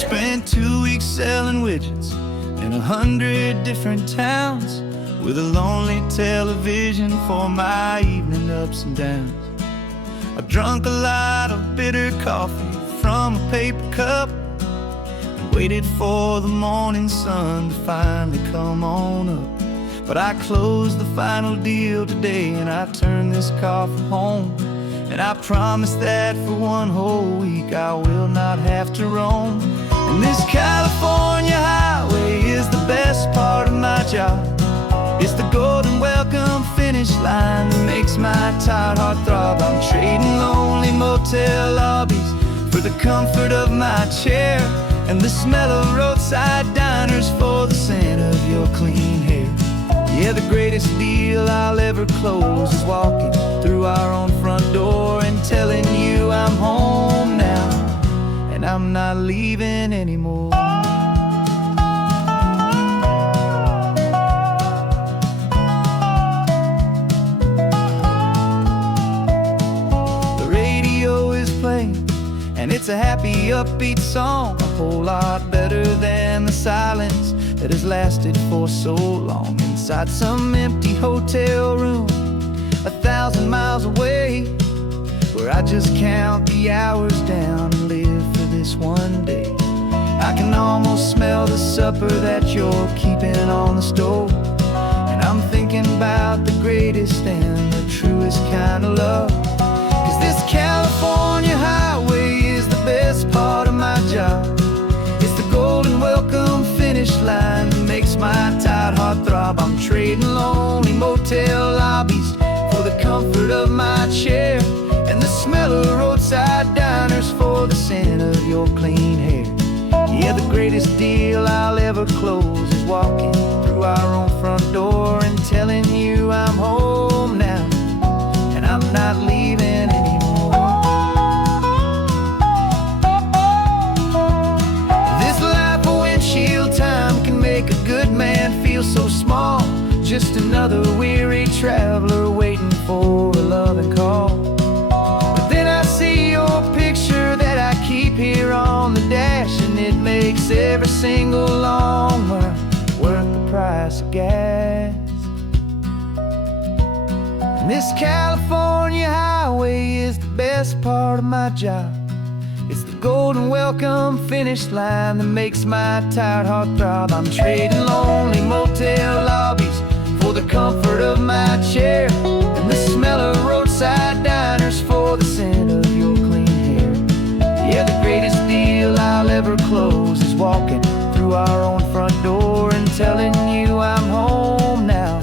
Spent 2 weeks selling widgets in 100 different towns, with a lonely television for my evening ups and downs. I drunk a lot of bitter coffee from a paper cup and waited for the morning sun to finally come on up. But I closed the final deal today and I turned this car from home. And I promise that for one whole week I will not have to roam. And this California highway is the best part of my job. It's the golden welcome finish line that makes my tired heart throb. I'm trading lonely motel lobbies for the comfort of my chair and the smell of roadside diners for the scent of your clean hair. Yeah, the greatest deal I'll ever close is walking through our own front door and telling you I'm home now, and I'm not leaving anymore. The radio is playing, and it's a happy, upbeat song, a whole lot better than the silence that has lasted for so long. Inside some empty hotel room 1,000 miles away, where I just count the hours down and live for this one day. I can almost smell the supper that you're keeping on the stove, and I'm thinking about the greatest and the truest kind of love. 'Cause this California highway is the best part of my job. It's the golden welcome finish line that makes my tired heart throb. I'm trading lonely motel lobbies for the comfort of my chair and the smell of roadside diners for the scent of your clean hair. Yeah, the greatest deal I'll ever close is walking through our own front door and telling you I'm home now, and I'm not leaving anymore. This life of windshield time can make a good man feel so small, just another weary traveler waiting for a loving call. But then I see your picture that I keep here on the dash, and it makes every single long mile worth the price of gas. And this California highway is the best part of my job. It's the golden welcome finish line that makes my tired heart throb. I'm trading lonely motel lobbies for the comfort of my chair and the smell of roadside diners for the scent of your clean hair. Yeah, the greatest deal I'll ever close is walking through our own front door and telling you I'm home now,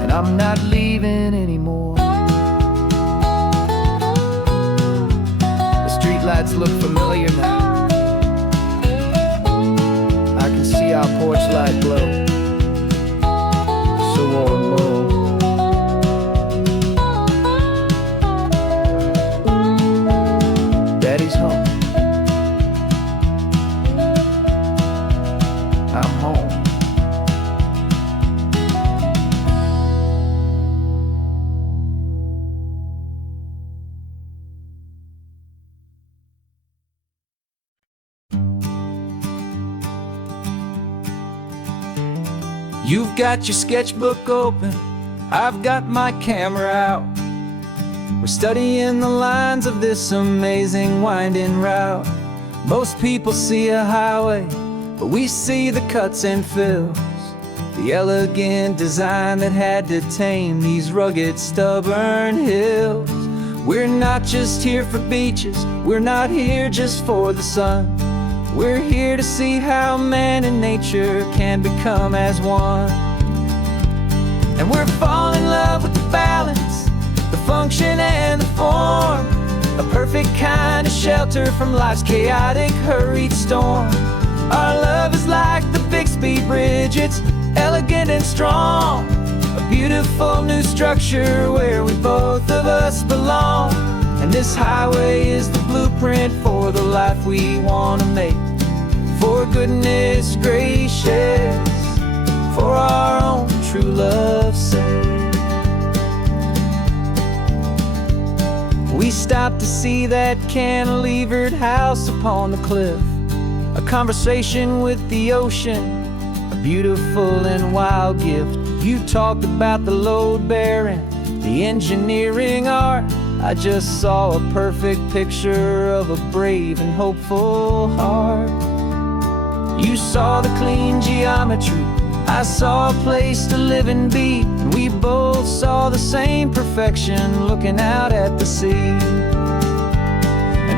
and I'm not leaving anymore. The streetlights look familiar now. I can see our porch light glow, so warm, low. Daddy's home. I'm home. You've got your sketchbook open, I've got my camera out. We're studying the lines of this amazing winding route. Most people see a highway, but we see the cuts and fills, the elegant design that had to tame these rugged, stubborn hills. We're not just here for beaches, we're not here just for the sun. We're here to see how man and nature can become as one. And we're falling in love with the balance, the function and the form, a perfect kind of shelter from life's chaotic, hurried storm. Our love is like the Bixby Bridge, it's elegant and strong, a beautiful new structure where we both of us belong. And this highway is the blueprint for the life we want to make. For goodness gracious, for our own true love's sake. We stopped to see that cantilevered house upon the cliff, a conversation with the ocean, a beautiful and wild gift. You talked about the load bearing, the engineering art. I just saw a perfect picture of a brave and hopeful heart. You saw the clean geometry, I saw a place to live and be, and we both saw the same perfection looking out at the sea. And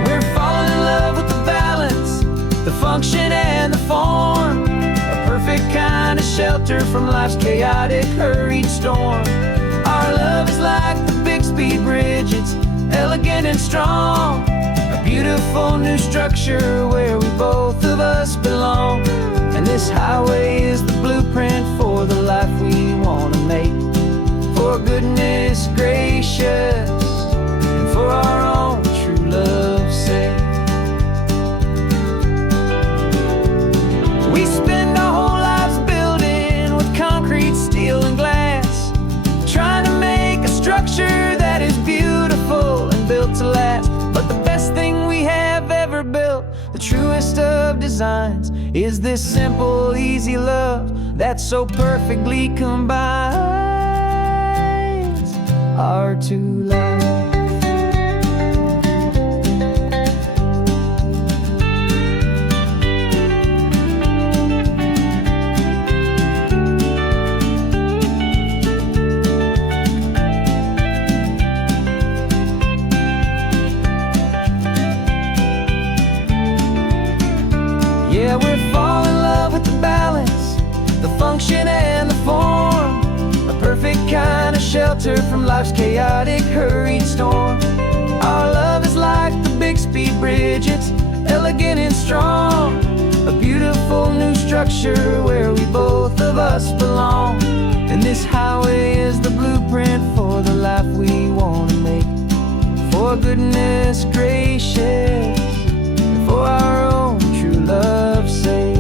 we're falling in love with the balance, the function and the form, a perfect kind of shelter from life's chaotic, hurried storm. Our love is like the Bixby Bridge, it's elegant and strong, a beautiful new structure where we both of us belong. And this highway is the blueprint for the life we want to make, for goodness gracious and for our own true love's sake. We spend our whole lives building with concrete, steel, and glass, trying to make a structure that is beautiful and built to last. But the best thing we have ever built, the truest of designs, is this simple, easy love that so perfectly combines our two lives. Yeah, we're falling in love with the balance, the function and the form, a perfect kind of shelter from life's chaotic, hurried storm. Our love is like the Bixby Bridge, it's elegant and strong, a beautiful new structure where we both of us belong. And this highway is the blueprint for the life we want to make, for goodness gracious, for our own true love's sake.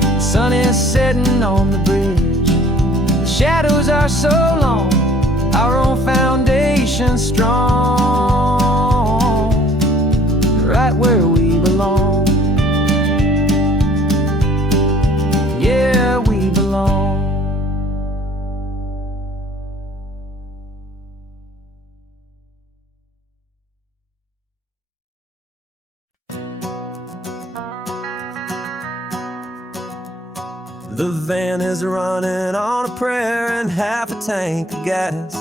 The sun is setting on the bridge, the shadows are so long, our own foundation strong, right where we belong. Yeah, we belong. The van is running on a prayer and half a tank of gas.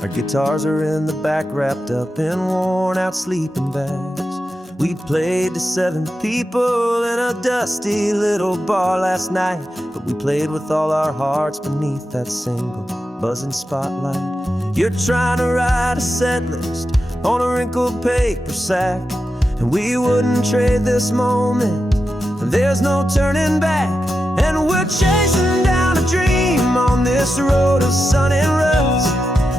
Our guitars are in the back, wrapped up in worn-out sleeping bags. We played to 7 people in a dusty little bar last night, but we played with all our hearts beneath that single buzzing spotlight. You're trying to write a set list on a wrinkled paper sack, and we wouldn't trade this moment. There's no turning back. And we're chasing down a dream on this road of sun and rust,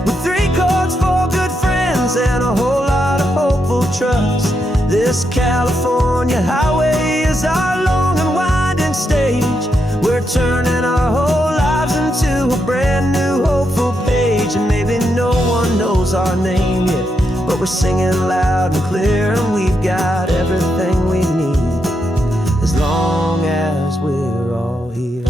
with 3 chords, 4 good friends, and a whole lot of hopeful trust. This California highway is our long and winding stage. We're turning our whole lives into a brand new hopeful page. And maybe no one knows our name yet, but we're singing loud and clear, and we've got everything we need, as long as we're all here.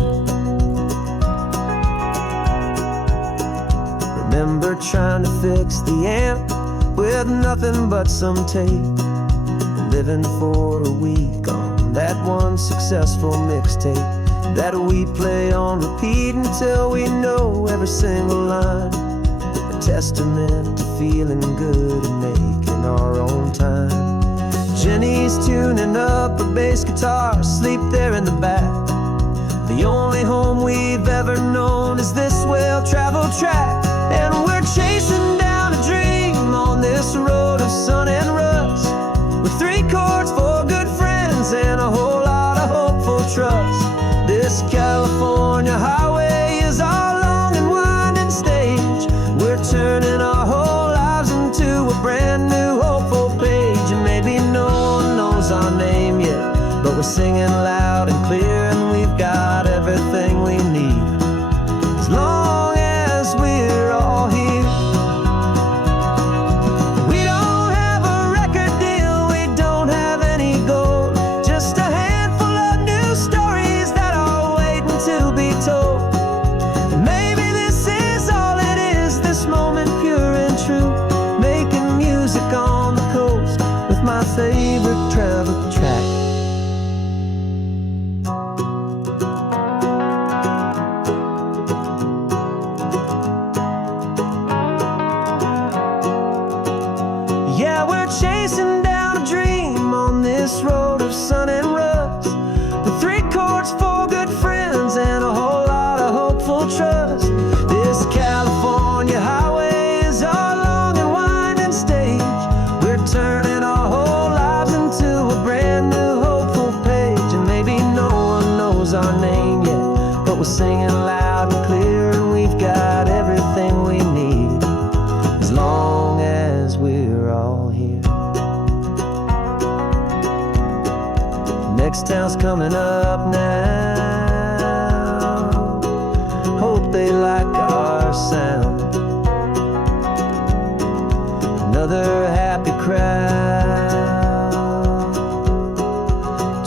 Remember trying to fix the amp with nothing but some tape, living for a week on that one successful mixtape that we play on repeat until we know every single line, a testament to feeling good and making our own time. Jenny's tuning up her bass guitar, asleep there in the back. The only home we've ever known is this well-traveled track. And we're chasing down a dream on this road of sun and rust, with 3 chords, 4 good friends, and a whole lot of hopeful trust. This California highway is our long and winding stage. We're turning our whole lives into a brand new hopeful page. And maybe no one knows our name yet, but we're singing loud and clear, and we've got everything we need, as long as we're trust. This California highway is our long and winding stage. We're turning our whole lives into a brand new hopeful page. And maybe no one knows our name yet, but we're singing loud and clear, and we've got everything we need as long as we're all here. Next town's coming up now. Hope they like our sound. Another happy crowd.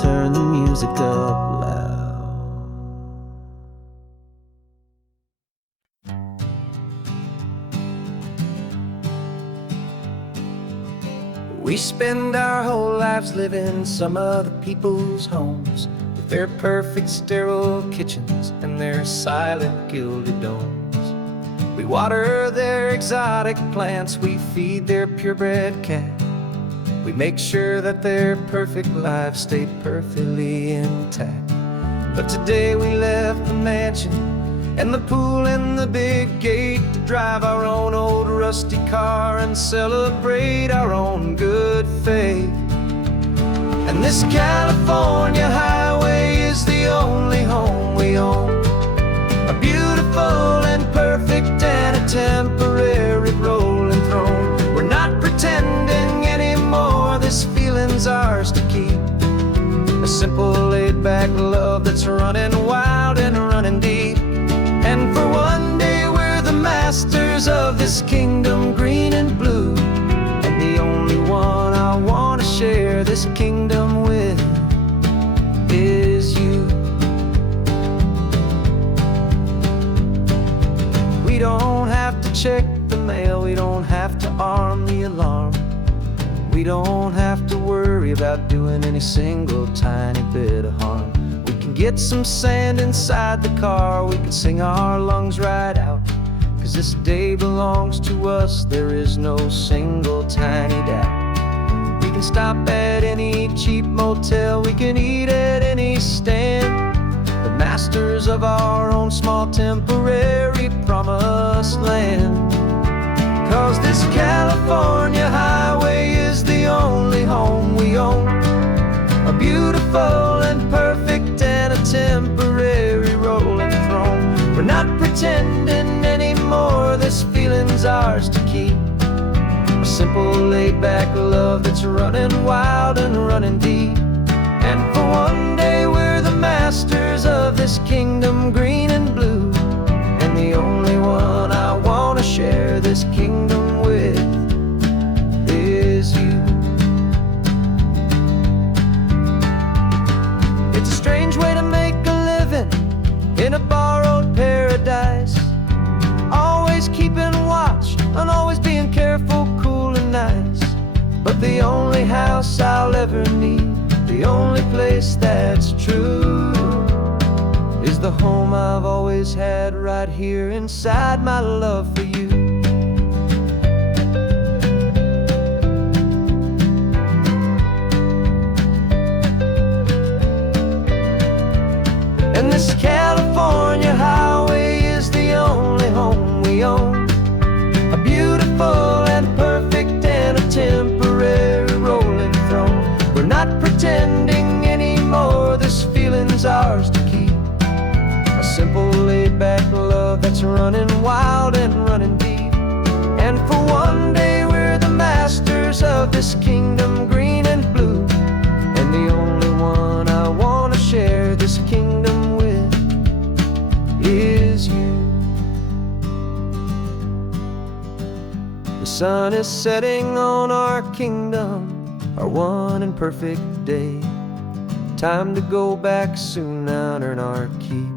Turn the music up loud. We spend our whole lives living some other people's homes, with their perfect sterile kitchens and their silent gilded domes. We water their exotic plants, we feed their purebred cat. We make sure that their perfect lives stay perfectly intact. But today we left the mansion and the pool and the big gate to drive our own old rusty car and celebrate our own good faith. And this California highway is the only home we own, a beautiful and perfect and a temporary rolling throne. We're not pretending anymore, this feeling's ours to keep, a simple laid-back love that's running wild and running deep. And for one day we're the masters of this kingdom green and blue, and the only one I want to share this kingdom with is you. We don't have to check the mail, we don't have to arm the alarm, we don't have to worry about doing any single tiny bit of harm. We can get some sand inside the car, we can sing our lungs right out, 'cause this day belongs to us, there is no single tiny doubt. We can stop at any cheap motel, we can eat at any stand, the masters of our own small temporary promised land. 'Cause this California highway is the only home we own, a beautiful and perfect and a temporary rolling throne. We're not pretending anymore, this feeling's ours to keep, a simple laid-back love that's running wild and running deep. And for one day we're the masters of this kingdom green and blue, and the only one I want to share this kingdom with is you. It's a strange way to make a living in a borrowed paradise, always keeping watch and always being careful, cool and nice. But the only house I'll ever need, the only place that's true, is the home I've always had right here inside my love for you. And this California highway is the only home we own, a beautiful and perfect and a temporary rolling throne. We're not pretending anymore, this feeling's ours to keep, a simple laid-back love that's running wild and running deep. And for one day we're the masters of this kingdom green and blue, and the only one I want to share this kingdom with is you. The sun is setting on our kingdom, our one and perfect day. Time to go back soon now and earn our keep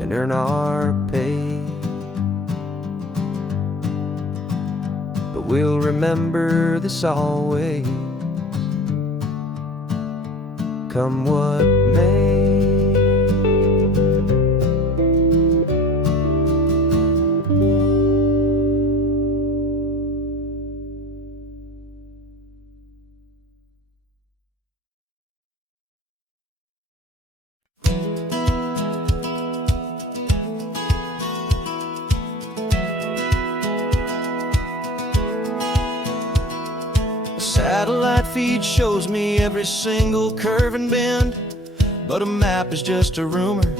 and earn our pay. But we'll remember this always, come what may. feed shows me every single curve and bend, but a map is just a rumor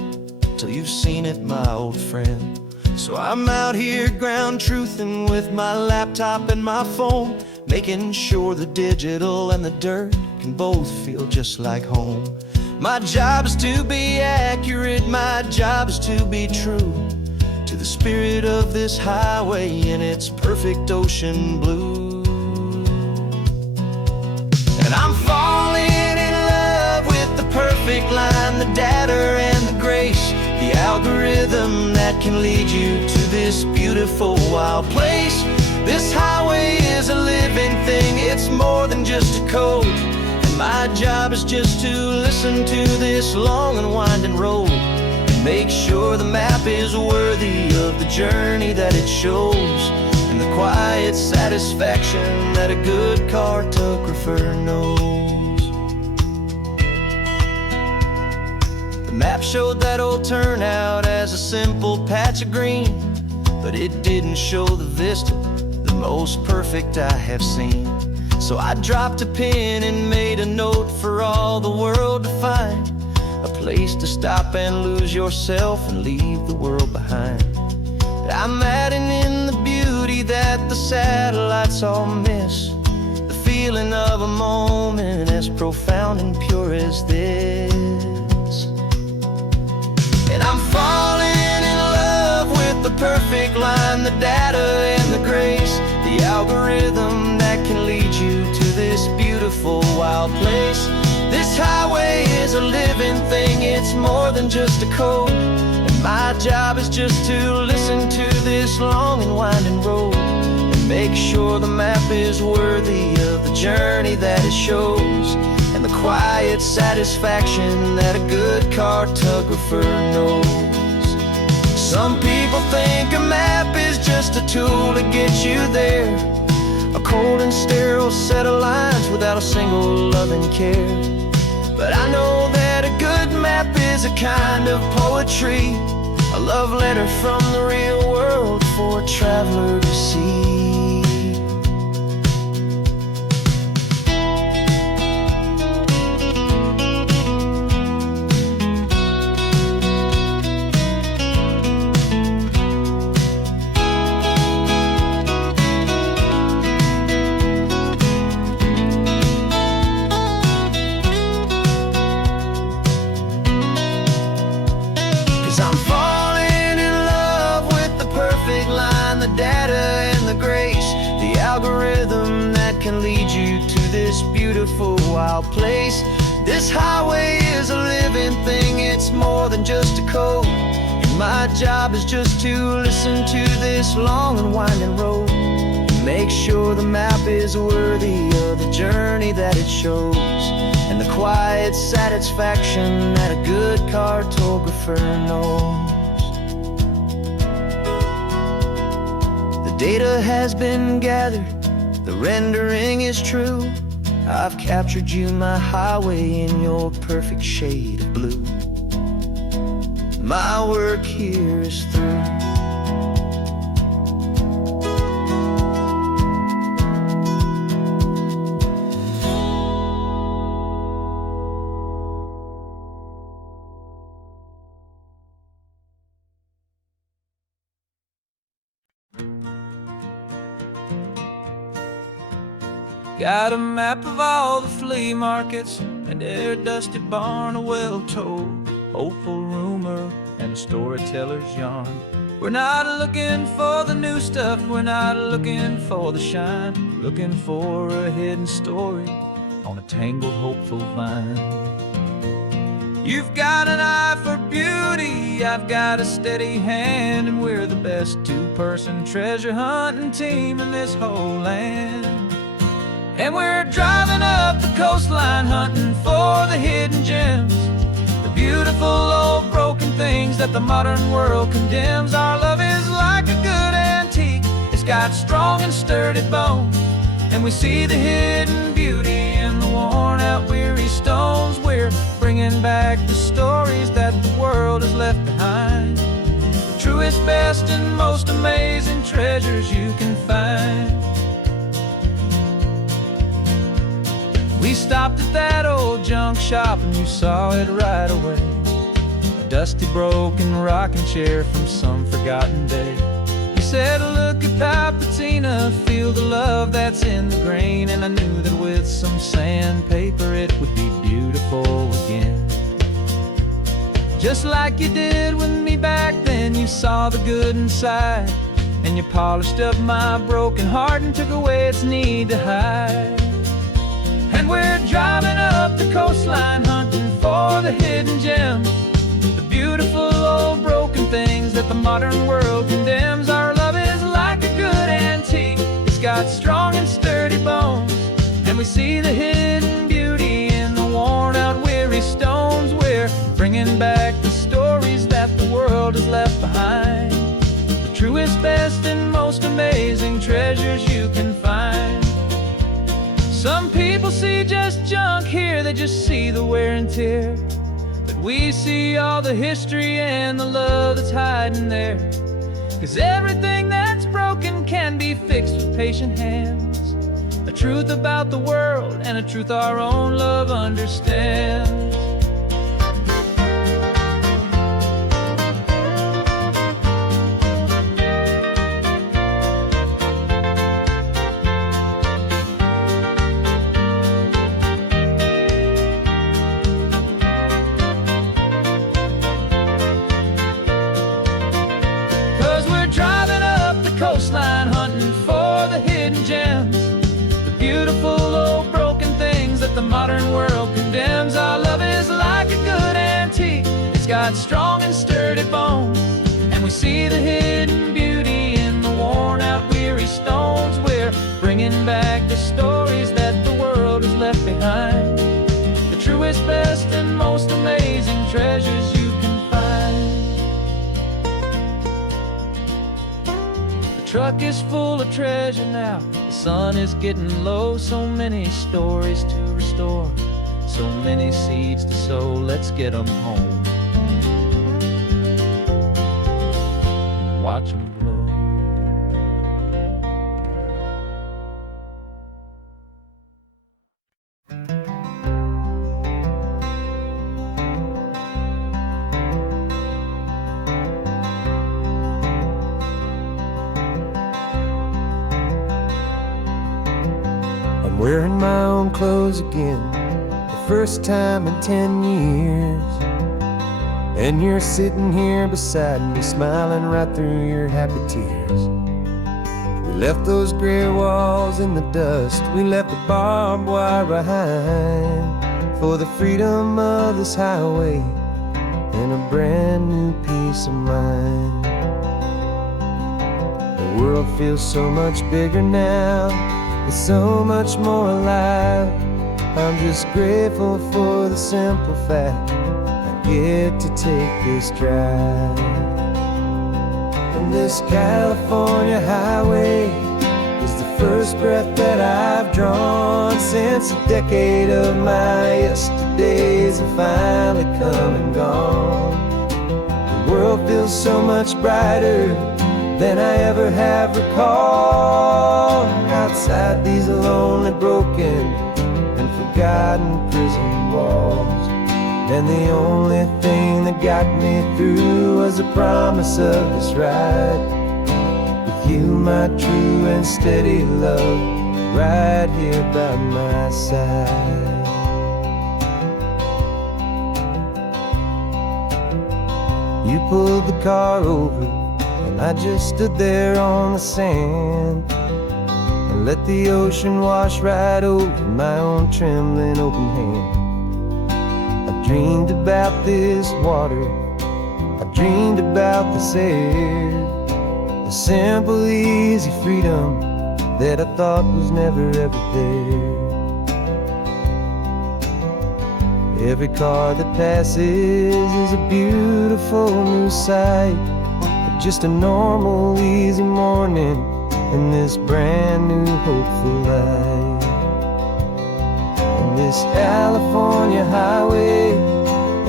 till you've seen it, my old friend. So I'm out here ground truthing with my laptop and my phone, making sure the digital and the dirt can both feel just like home. My job is to be accurate, my job is to be true to the spirit of this highway in its perfect ocean blue. And I'm falling in love with the perfect line, the data and the grace, the algorithm that can lead you to this beautiful wild place. This highway is a living thing, it's more than just a code. And my job is just to listen to this long and winding road and make sure the map is worthy of the journey that it shows, and the quiet satisfaction that a good cartographer knows. The map showed that old turnout as a simple patch of green, but it didn't show the vista, the most perfect I have seen. So I dropped a pin and made a note for all the world to find, a place to stop and lose yourself and leave the world behind. I'm adding in the beauty that the satellites all miss, the feeling of a moment as profound and pure as this. And I'm falling in love with the perfect line, the data and the grace, the algorithm that can lead you to this beautiful wild place. This highway is a living thing, it's more than just a code. And my job is just to listen to this long and winding road and make sure the map is worthy of the journey that it shows, and the quiet satisfaction that a good cartographer knows. Some people think a map is just a tool to get you there, a cold and sterile set of lines without a single loving care. But I know that a good map is a kind of poetry, a love letter from the real world for a traveler to see. 'Cause I'm falling in love with the perfect line, the data and the grace, the algorithm that can lead you to this beautiful wild place. This highway is a living thing, it's more than just a code. And my job is just to listen to this long and winding road and make sure the map is worthy of the journey that it shows, and the quiet satisfaction that a good cartographer knows. The data has been gathered, the rendering is true. I've captured you, my highway, in your perfect shade of blue. My work here is through. Got a map of all the flea markets and every dusty barn, a well-told hopeful rumor and a storyteller's yarn. We're not looking for the new stuff, we're not looking for the shine, looking for a hidden story on a tangled hopeful vine. You've got an eye for beauty, I've got a steady hand, and we're the best two-person treasure hunting team in this whole land. And we're driving up the coastline hunting for the hidden gems, the beautiful old broken things that the modern world condemns. Our love is like a good antique, it's got strong and sturdy bones, and we see the hidden beauty in the worn out weary stones. We're bringing back the stories that the world has left behind, the truest, best, and most amazing treasures you can find. stopped at that old junk shop and you saw it right away. A dusty, broken rocking chair from some forgotten day. You said, look at that patina, feel the love that's in the grain. And I knew that with some sandpaper it would be beautiful again. Just like you did with me back then, you saw the good inside, and you polished up my broken heart and took away its need to hide. And we're driving up the coastline, hunting for the hidden gems, the beautiful old broken things that the modern world condemns. Our love is like a good antique, it's got strong and sturdy bones, and we see the hidden beauty in the worn out weary stones. We're bringing back the stories that the world has left behind, the truest, best, and most amazing treasures you can find. Some people see just junk here, they just see the wear and tear, but we see all the history and the love that's hiding there. 'Cause everything that's broken can be fixed with patient hands, a truth about the world and a truth our own love understands. 'Cause we're driving up the coastline, hunting for the hidden gems, the beautiful old broken things that the modern world condemns. Our love is like a good antique, it's got strong and sturdy bones, and we see the hidden beauty in the worn out weary stones. We're bringing back the stories that the world has left behind, the truest, best, and most amazing treasures you can find. The truck is full of treasure now, the sun is getting low. So many stories to restore, so many seeds to sow. Let's get them home, watch them blow. I'm wearing my own clothes again, the first time in 10 years. And you're sitting here beside me, smiling right through your happy tears. We left those gray walls in the dust, we left the barbed wire behind, for the freedom of this highway and a brand new peace of mind. The world feels so much bigger now, it's so much more alive. I'm just grateful for the simple fact I get to take this drive. And this California highway is the first breath that I've drawn since a decade of my yesterdays have finally come and gone. The world feels so much brighter than I ever have recalled. Outside these lonely, broken, and forgotten prison walls, and the only thing that got me through was the promise of this ride with you, my true and steady love, right here by my side. You pulled the car over, and I just stood there on the sand and let the ocean wash right over my own trembling open hand. I dreamed about this water, I dreamed about this air, the simple, easy freedom that I thought was never ever there. Every car that passes is a beautiful new sight, just a normal, easy morning in this brand new, hopeful life. And this California highway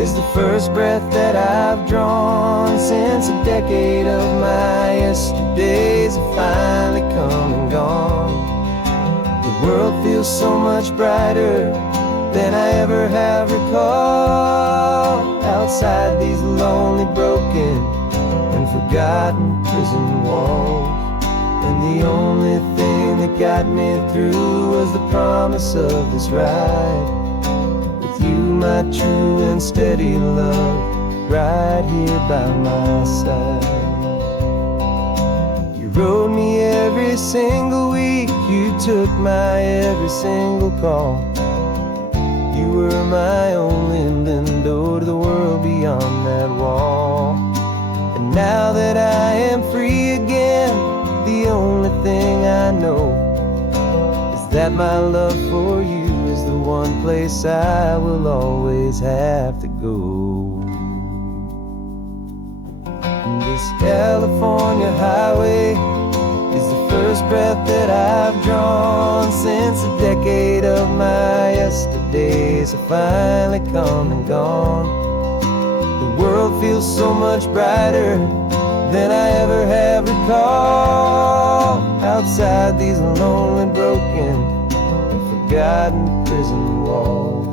is the first breath that I've drawn since a decade of my yesterdays have finally come and gone. The world feels so much brighter than I ever have recalled. Outside these lonely, broken, and forgotten prison walls. And the only thing that got me through was the promise of this ride. With you, my true and steady love, right here by my side. You rode me every single week, you took my every single call. You were my only window to the world beyond that wall. And now that I am free again, the only thing I know is that my love for you is the one place I will always have to go. And this California highway is the first breath that I've drawn since a decade of my yesterdays have finally come and gone. The world feels so much brighter than I ever have recalled. Outside these lonely, broken, and forgotten prison walls.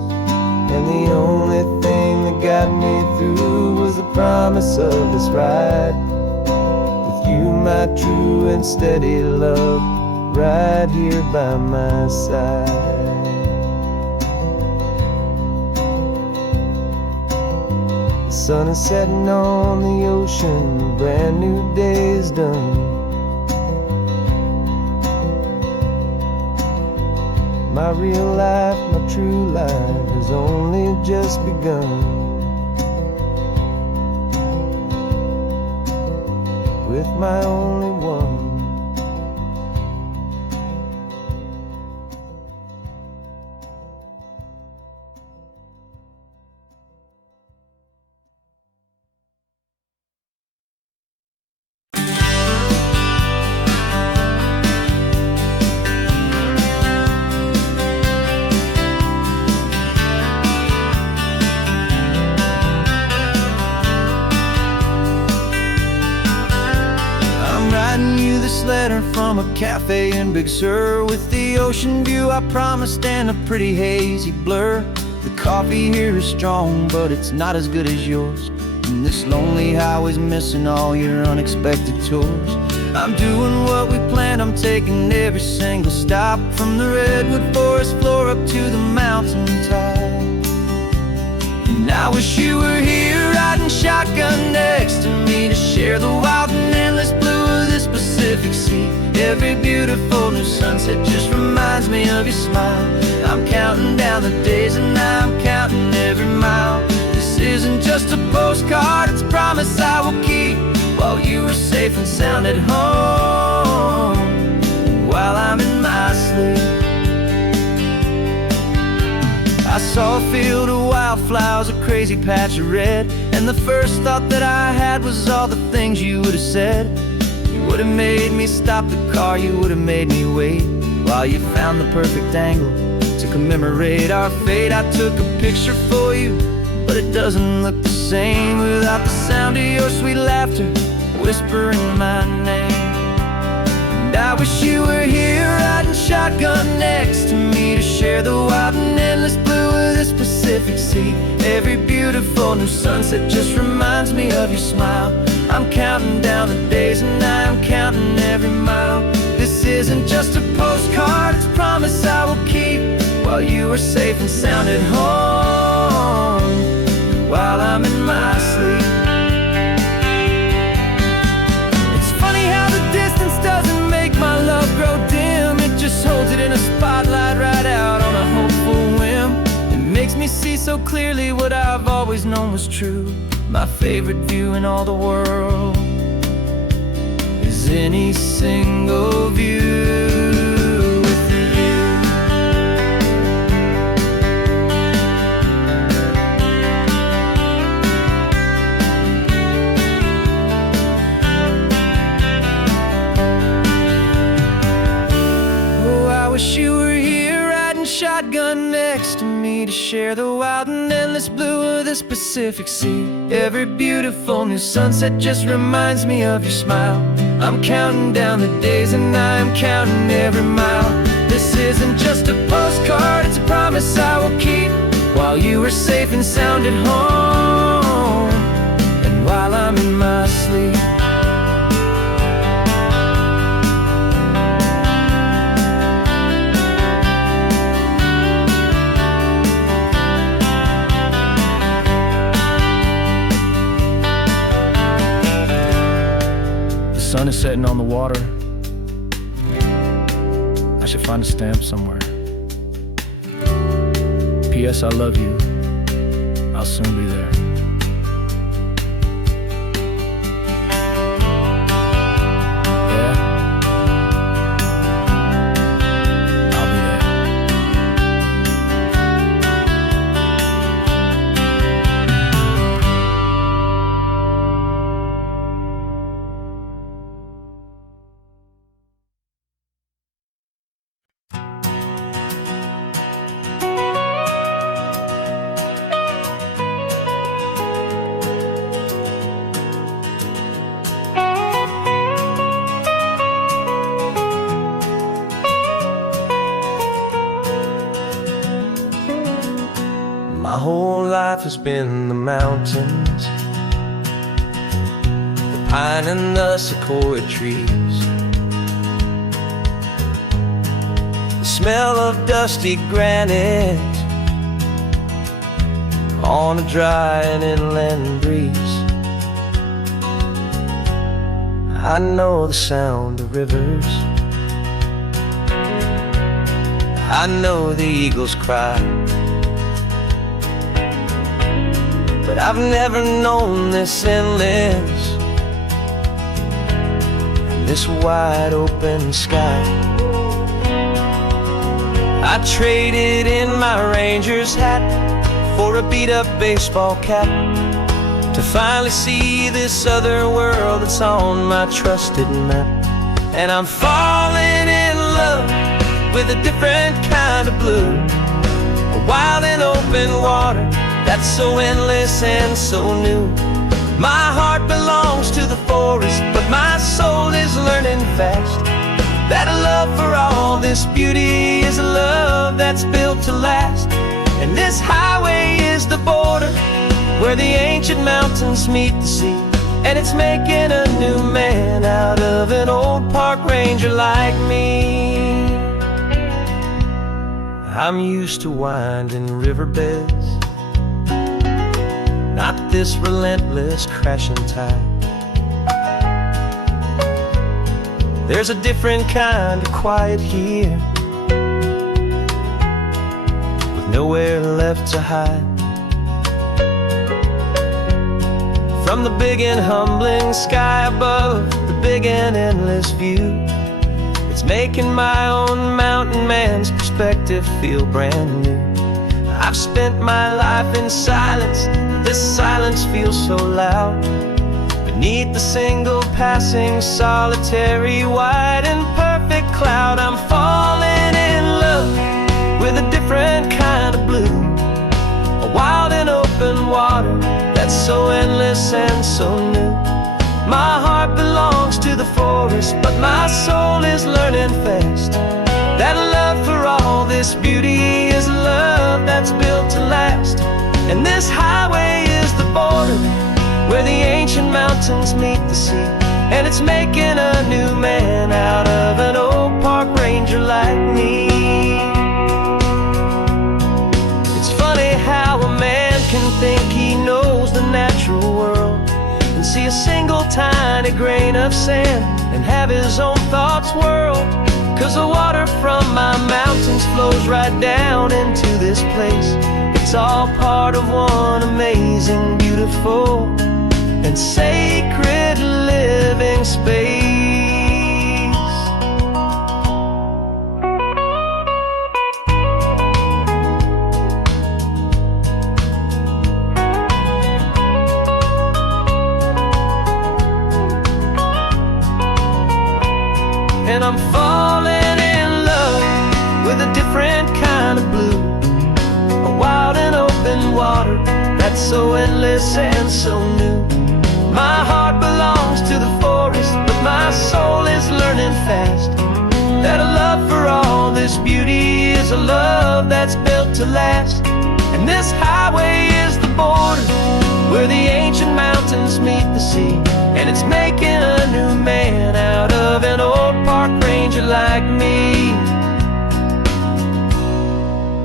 And the only thing that got me through was the promise of this ride. With you, my true and steady love, right here by my side. The sun is setting on the ocean, a brand new day is done. My real life, my true life has only just begun. With my only one. This letter from a cafe in Big Sur, with the ocean view I promised and a pretty hazy blur. The coffee here is strong, but it's not as good as yours. And this lonely highway's missing all your unexpected tours. I'm doing what we planned, I'm taking every single stop, from the redwood forest floor up to the mountain top. And I wish you were here riding shotgun next to me, to share the wild and endless blue of this Pacific Sea. Every beautiful new sunset just reminds me of your smile. I'm counting down the days and I'm counting every mile. This isn't just a postcard, it's a promise I will keep, while you are safe and sound at home, while I'm in my sleep. I saw a field of wildflowers, a crazy patch of red, and the first thought that I had was all the things you would have said. You would have made me stop the car, you would have made me wait, while you found the perfect angle to commemorate our fate. I took a picture for you, but it doesn't look the same without the sound of your sweet laughter whispering my name. And I wish you were here riding shotgun next to me, to share the wild and endless blue of this Pacific Sea. Every beautiful new sunset just reminds me of your smile. I'm counting down the days and I'm counting every mile. This isn't just a postcard, it's a promise I will keep, while you are safe and sound at home, while I'm in my sleep. It's funny how the distance doesn't make my love grow dim, it just holds it in a spotlight right out on a hopeful whim. It makes me see so clearly what I've always known was true. My favorite view in all the world is any single view with you. Oh, I wish you were here riding shotgun next to me, to share the wild and endless blue of this Pacific Sea. Every beautiful new sunset just reminds me of your smile. I'm counting down the days and I'm counting every mile. This is isn't just a postcard, it's a promise I will keep. While you are safe and sound at home, and while I'm in my sleep. The sun is setting on the water. I should find a stamp somewhere. P.S. I love you. I'll soon be there. Yeah? I'll be there. My whole life has been the mountains, the pine and the sequoia trees, the smell of dusty granite on a dry and inland breeze. I know the sound of rivers, I know the eagles cry, but I've never known this endless, this wide open sky. I traded in my ranger's hat for a beat-up baseball cap to finally see this other world that's on my trusted map. And I'm falling in love with a different kind of blue, a wild and open water that's so endless and so new. My heart belongs to the forest, but my soul is learning fast that a love for all this beauty is a love that's built to last. And this highway is the border where the ancient mountains meet the sea, and it's making a new man out of an old park ranger like me. I'm used to winding riverbeds, not this relentless crashing tide. There's a different kind of quiet here, with nowhere left to hide. From the big and humbling sky above, the big and endless view, it's making my own mountain man's perspective feel brand new. I've spent my life in silence, this silence feels so loud. Beneath the single passing solitary white and perfect cloud, I'm falling in love with a different kind of blue, a wild and open water that's so endless and so new. My heart belongs to the forest, but my soul is learning fast that a love for all this beauty is a love that's built to last. And this highway is the border where the ancient mountains meet the sea, and it's making a new man out of an old park ranger like me. It's funny how a man can think he knows the natural world and see a single tiny grain of sand and have his own thoughts whirled. 'Cause the water from my mountains flows right down into this place. It's all part of one amazing, beautiful, and sacred living space. And I'm falling in love with a different kind of blue, a wild and open water that's so endless and so new. My heart belongs to the forest, but my soul is learning fast that a love for all this beauty that's built to last. And this highway is the border where the ancient mountains meet the sea. And it's making a new man out of an old park ranger like me.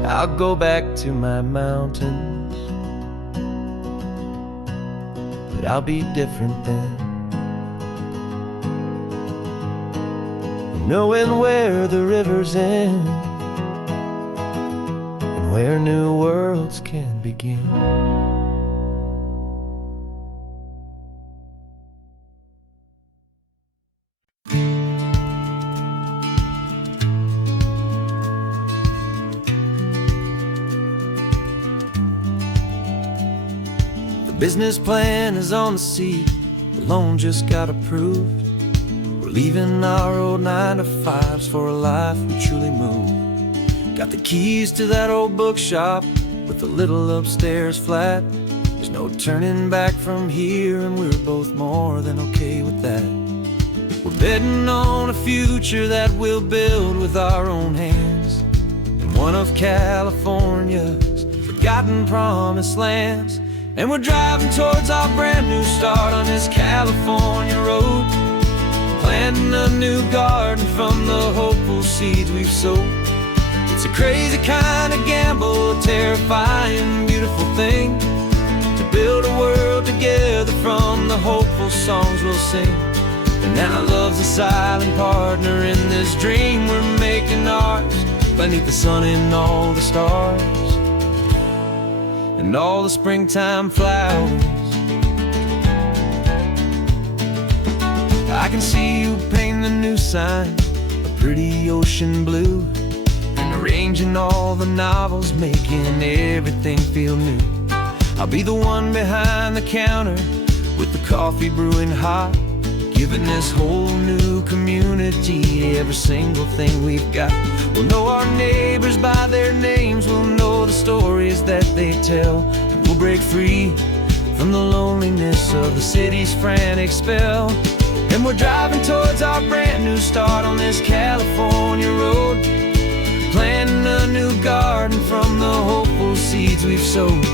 I'll go back to my mountains, but I'll be different then, knowing where the rivers end and where new worlds can begin. The business plan is on the seat, the loan just got approved. We're leaving our old 9-to-5s for a life we truly move. Got the keys to that old bookshop with the little upstairs flat. There's no turning back from here, and we're both more than okay with that. We're betting on a future that we'll build with our own hands, in one of California's forgotten promised lands. And we're driving towards our brand new start on this California road, planting a new garden from the hopeful seeds we've sowed. It's a crazy kind of gamble, a terrifying, beautiful thing, to build a world together from the hopeful songs we'll sing. And now love's a silent partner in this dream we're making ours, beneath the sun and all the stars and all the springtime flowers. I can see you painting the new sign a pretty ocean blue, and arranging all the novels, making everything feel new. I'll be the one behind the counter with the coffee brewing hot, giving this whole new community every single thing we've got. We'll know our neighbors by their names, we'll know the stories that they tell, and we'll break free from the loneliness of the city's frantic spell. And we're driving towards our brand new start on this California road, planting a new garden from the hopeful seeds we've sowed.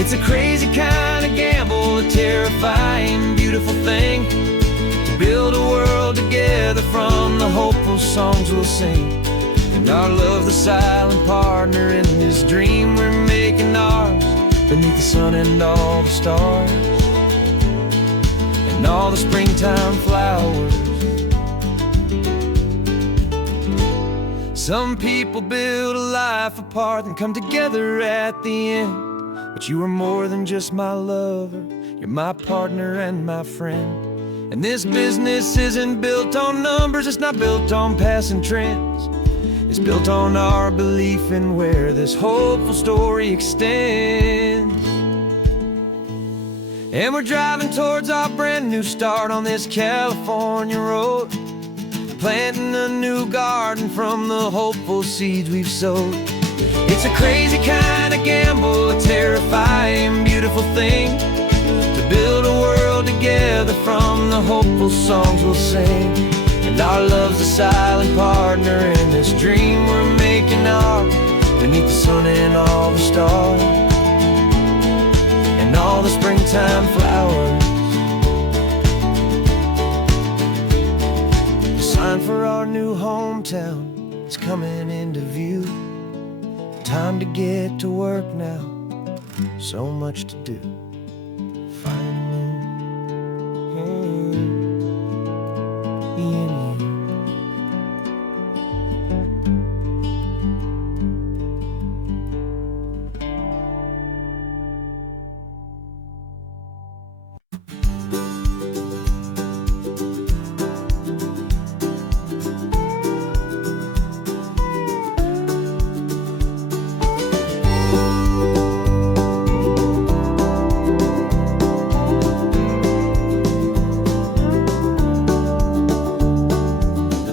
It's a crazy kind of gamble, a terrifying, beautiful thing, to build a world together from the hopeful songs we'll sing. And our love's the silent partner in this dream we're making ours, beneath the sun and all the stars and all the springtime flowers. Some people build a life apart and come together at the end, but you are more than just my lover, you're my partner and my friend. And this business isn't built on numbers, it's not built on passing trends. It's built on our belief in where this hopeful story extends. And we're driving towards our brand new start on this California road, planting a new garden from the hopeful seeds we've sowed. It's a crazy kind of gamble, a terrifying, beautiful thing, to build a world together from the hopeful songs we'll sing. And our love's a silent partner in this dream we're making ours, beneath the sun and all the stars and all the springtime flowers. The sign for our new hometown is coming into view. Time to get to work now, so much to do.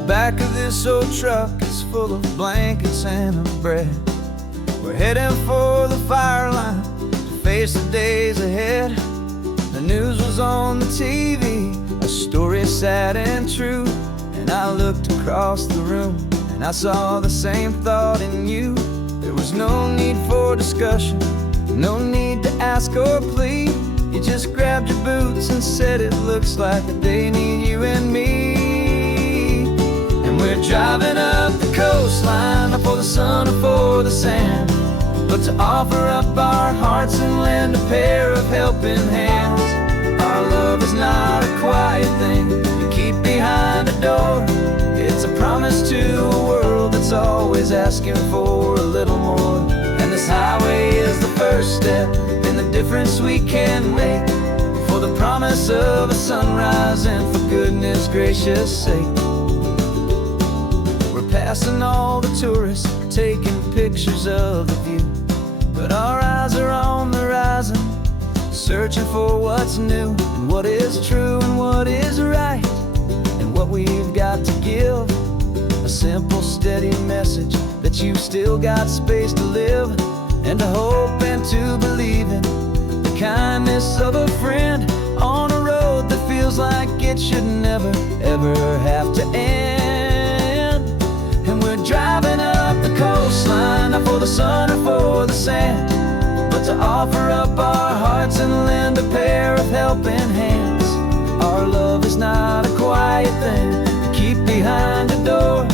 Back of this old truck is full of blankets and a bread. We're heading for the fire line to face the days ahead. The news was on the TV, a story sad and true, and I looked across the room and I saw the same thought in you There was no need for discussion, no need to ask or plead. You just grabbed your boots and said it looks like the day need you and me. And we're driving up the coastline, not for the sun or for the sand, but to offer up our hearts and lend a pair of helping hands. Our love is not a quiet thing you keep behind a door. It's a promise to a world that's always asking for a little more. And this highway is the first step in the difference we can make, for the promise of a sunrise and for goodness gracious sake. We're passing all the tourists, taking pictures of the view, but our eyes are on the horizon, searching for what's new and what is true and what is right, and what we've got to give. A simple, steady message that you've still got space to live, and to hope and to believe in the kindness of a friend on a road that feels like it should never, ever have to end. And we're driving up the coastline, not for the sun or for the sand, but to offer up our hearts and lend a pair of helping hands. Our love is not a quiet thing to keep behind a door.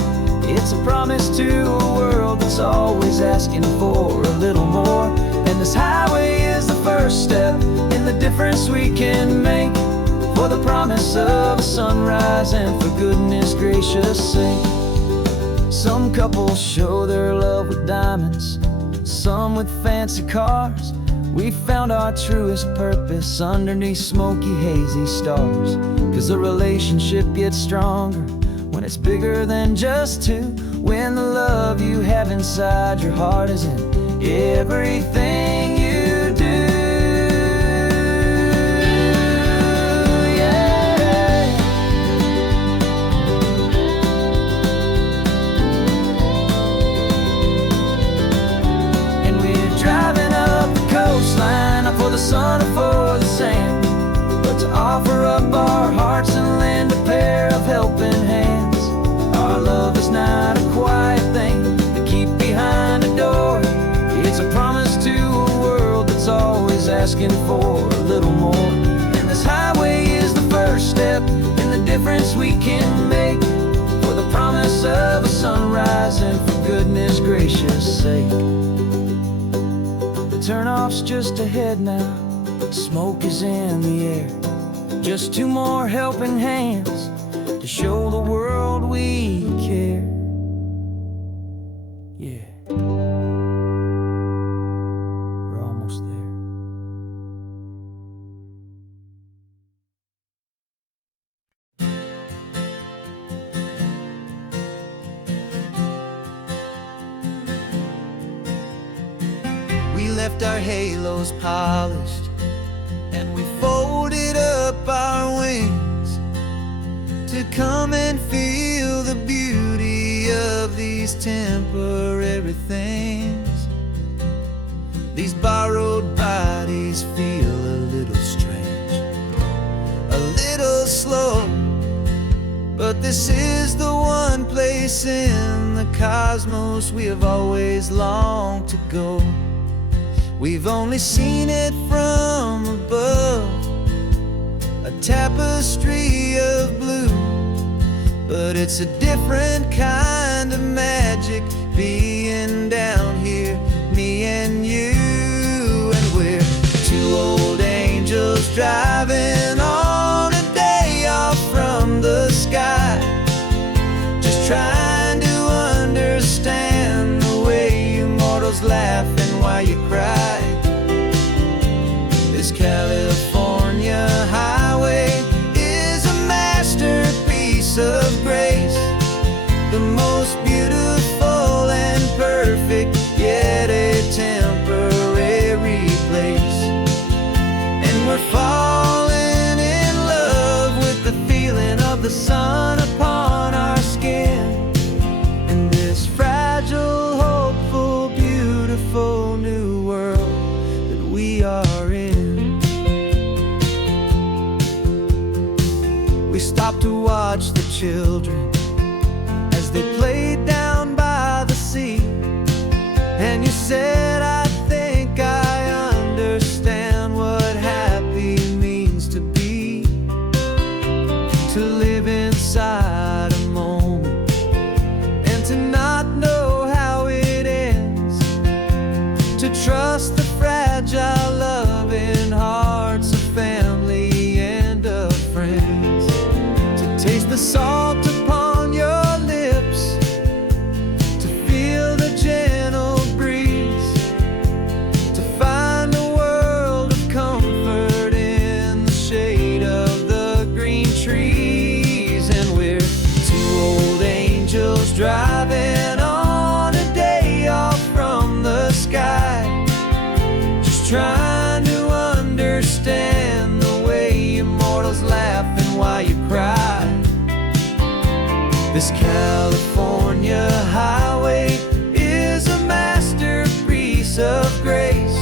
It's a promise to a world that's always asking for a little more. And this highway is the first step in the difference we can make, for the promise of a sunrise and for goodness gracious sake. Some couples show their love with diamonds, some with fancy cars. We found our truest purpose underneath smoky, hazy stars. 'Cause a relationship gets stronger when it's bigger than just two, when the love you have inside your heart is in everything you do. Yeah. And we're driving up the coastline, not for the sun or for the sand, but to offer up our hearts and lend a pair of helping hands. Our love is not a quiet thing to keep behind a door. It's a promise to a world that's always asking for a little more. And this highway is the first step in the difference we can make, for the promise of a sunrise and for goodness gracious sake. The turnoff's just ahead now, smoke is in the air. Just two more helping hands to show the world we care. Yeah, we're almost there. We left our halos polished and we folded up our wings to come and feel the beauty of these temporary things. These borrowed bodies feel a little strange, a little slow, but this is the one place in the cosmos we have always longed to go. We've only seen it from above, a tapestry of blue, but it's a different kind of magic being down here, me and you. And we're two old angels driving on a day off from the sky, just trying to understand the way you mortals laugh and why you cry. This California highway is a masterpiece of grace, the most beautiful and perfect, yet a temporary place. And we're falling in love with the feeling of the sun upon our skin, in this fragile, hopeful, beautiful new world that we are in. We stopped to watch the children as they played down by the sea. And you said, I think I understand what happy means to be, to live inside a moment and to not know how it ends, to trust the fragile loving hearts of family and of friends, to taste the salt upon your lips, to feel the gentle breeze, to find a world of comfort in the shade of the green trees. And we're two old angels driving on a day off from the sky, just trying to understand the way immortals laugh and why you cry. This California highway is a masterpiece of grace,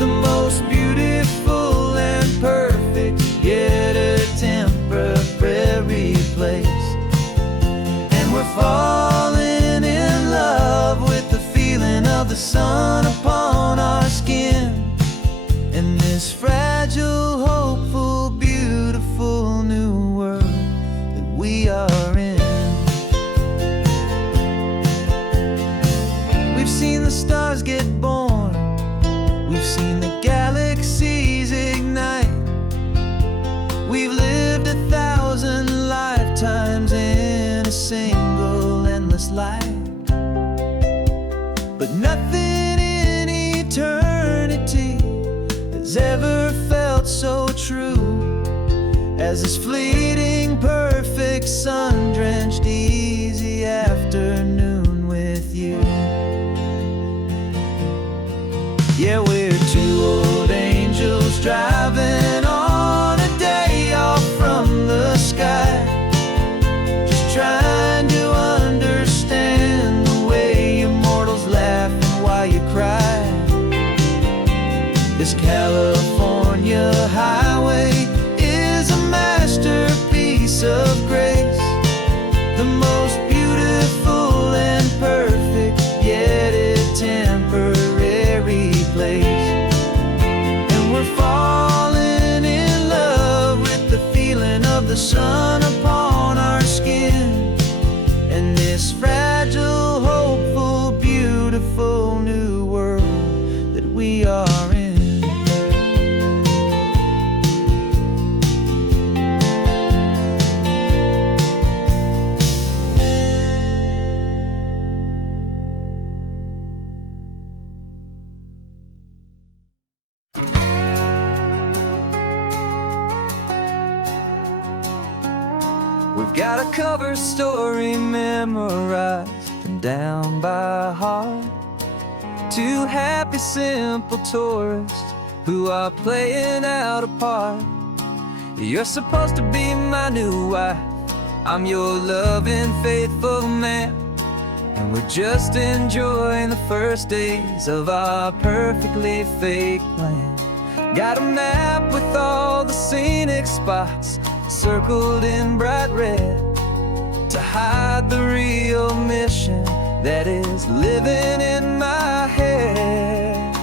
the most beautiful and perfect, yet a temporary place. And we're falling in love with the feeling of the sun upon our skin, and this fragile, hopeful, beautiful new world that we are in. We've seen the stars get born, we've seen the galaxies ignite, we've lived 1,000 lifetimes in a single endless life. But nothing in eternity has ever felt so true as this fleeting, perfect, sun-drenched, easy afternoon with you. Yeah, we're two old angels driving on a day off from the sky, just trying to understand the way immortals laugh and why you cry. This California highway is a masterpiece of grace, the most beautiful and perfect, yet a temporary place. And we're falling in love with the feeling of the sun upon our skin, and this fragile, hopeful, beautiful new world that we are in. We've got a cover story memorized and down by heart, two happy, simple tourists who are playing out a part. You're supposed to be my new wife, I'm your loving, faithful man, and we're just enjoying the first days of our perfectly fake plan. Got a map with all the scenic spots circled in bright red to hide the real mission that is living in my head.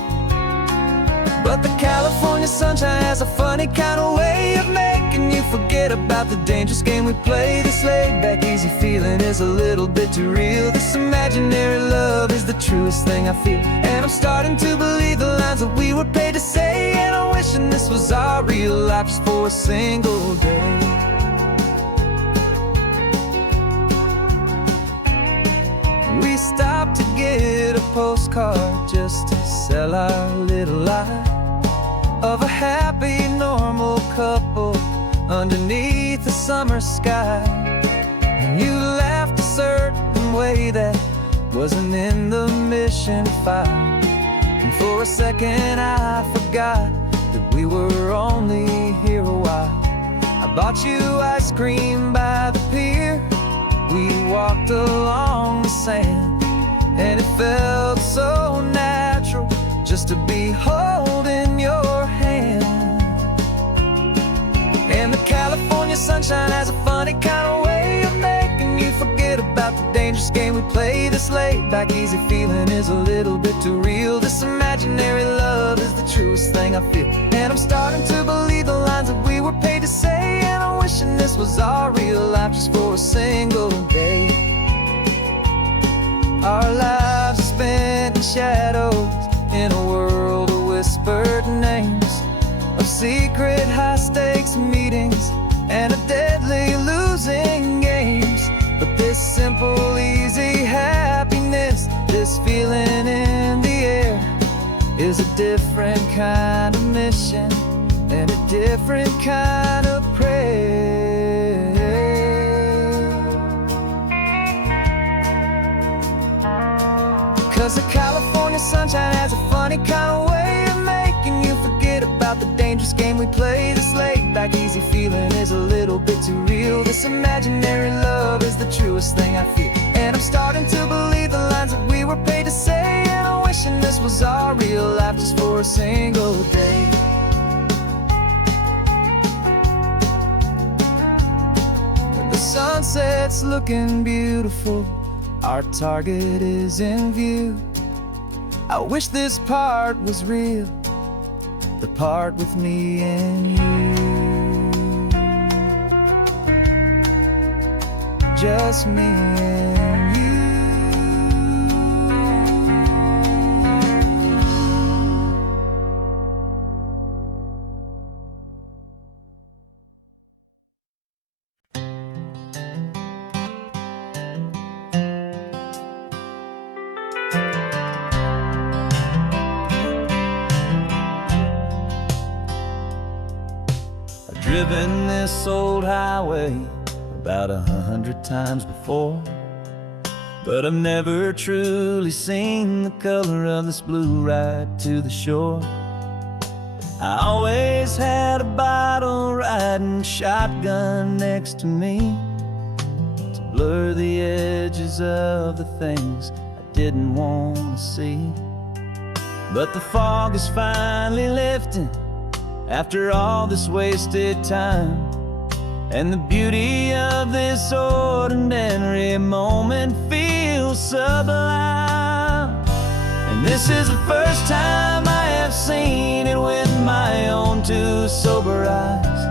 But the California sunshine has a funny kind of way of making you forget about the dangerous game we play. This laid-back, easy feeling is a little bit too real. This imaginary love is the truest thing I feel, and I'm starting to believe the lines that we were paid to say. And I'm wishing this was our real life just for a single day. We stopped to get a postcard just to sell our little lie of a happy, normal couple underneath the summer sky. And you laughed a certain way that wasn't in the mission file, and for a second I forgot that we were only here a while. I bought you ice cream by the pier, we walked along the sand, and it felt so natural just to be holding your hand. And the California sunshine has a funny kind of way of making you forget about the dangerous game we play. This This laid-back, easy feeling is a little bit too real. This imaginary love is the truest thing I feel. And I'm starting to believe the lines that we were paid to say. And I'm wishing this was our real life just for a single day. Our lives are spent in shadows, in a world of whispered names, of secret high-stakes meetings, and of deadly losing games. But this simple, easy happiness, this feeling in the air, is a different kind of mission and a different kind of prayer. 'Cause the California sunshine has a funny kind of way of making you forget about the dangerous game we play. This laid-back, easy feeling is a little bit too real. This imaginary love is the truest thing I feel. And I'm starting to believe the lines that we were paid to say. And I'm wishing this was our real life just for a single day. When the sunset's looking beautiful, our target is in view. I wish this part was real, the part with me and you. Just me and you. Driven this old highway about 100 times before, but I've never truly seen the color of this blue right to the shore. I always had a bottle riding shotgun next to me to blur the edges of the things I didn't want to see. But the fog is finally lifting after all this wasted time, and the beauty of this ordinary moment feels sublime. And this is the first time I have seen it with my own two sober eyes,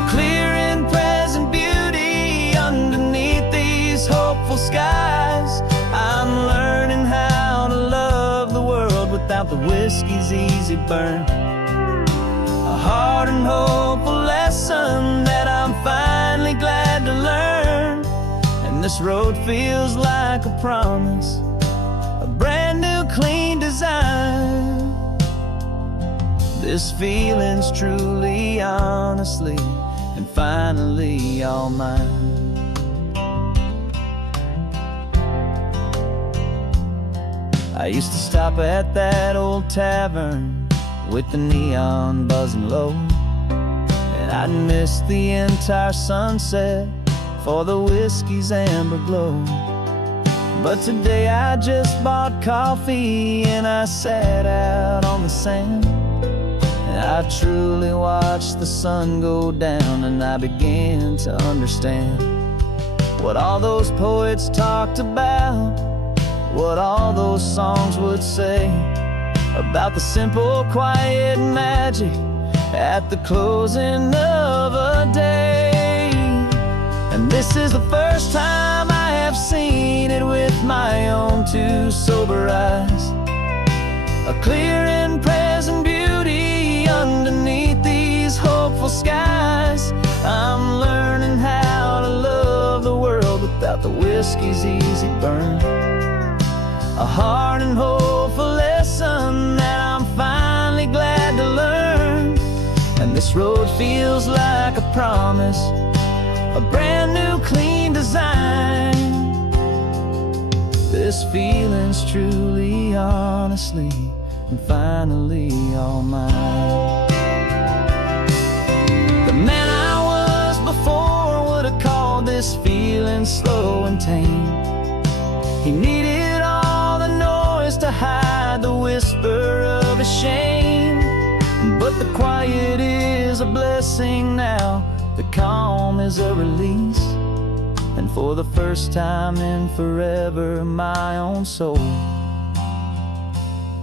a clear and present beauty underneath these hopeful skies. I'm learning how to love the world without the whiskey's easy burn, a hard and hopeful lesson that I'm finally glad to learn. And this road feels like a promise, a brand new clean design. This feeling's truly, honestly, and finally all mine. I used to stop at that old tavern with the neon buzzing low, and I'd miss the entire sunset for the whiskey's amber glow. But today I just bought coffee and I sat out on the sand, and I truly watched the sun go down, and I began to understand what all those poets talked about, what all those songs would say about the simple, quiet magic at the closing of a day. And this is the first time I have seen it with my own two sober eyes, a clear and present beauty underneath these hopeful skies. I'm learning how to love the world without the whiskey's easy burn, a hard and hopeful lesson that I'm finally glad to learn. And this road feels like a promise, a brand new clean design. This feeling's truly, honestly, and finally all mine. The man I was before would have called this feeling slow and tame. He needed all the noise to hide the whisper of his shame. But the quiet is a blessing now, the calm is a release. And for the first time in forever, my own soul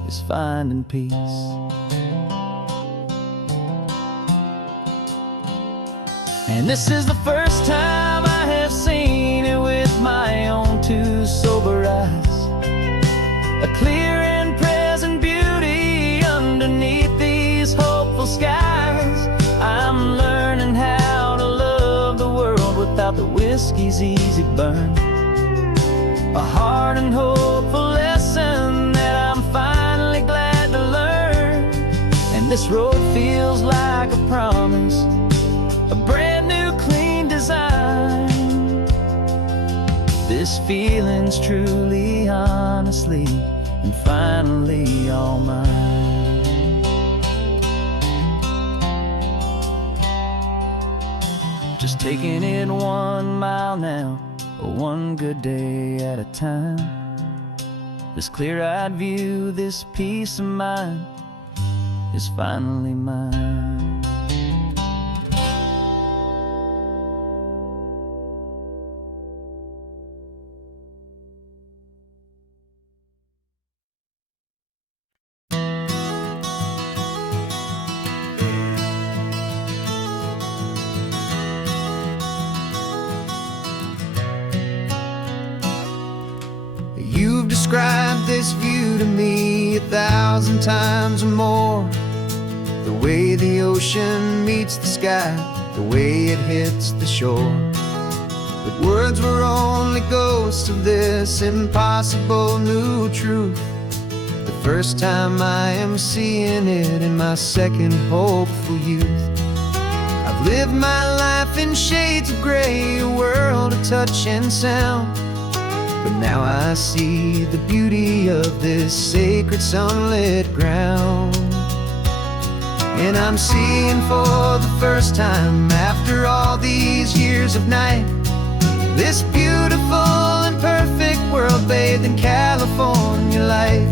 is finding peace. And this is the first time I have seen it with my own two sober eyes. A clear and present beauty underneath these hopeful skies. I'm learning how to love the world without the whiskey's easy burn. A hard and hopeful lesson that I'm finally glad to learn. And this road feels like a promise, a brand new clean design. This feeling's truly, honestly, and finally all mine. Just taking it 1 mile now, one good day at a time. This clear-eyed view, this peace of mind is finally mine. You've described this view to me 1,000 times or more. The way the ocean meets the sky, the way it hits the shore. But words were only ghosts of this impossible new truth. The first time I am seeing it in my second hopeful youth. I've lived my life in shades of gray, a world of touch and sound. But now I see the beauty of this sacred sunlit ground. And I'm seeing for the first time, after all these years of night, this beautiful and perfect world bathed in California light.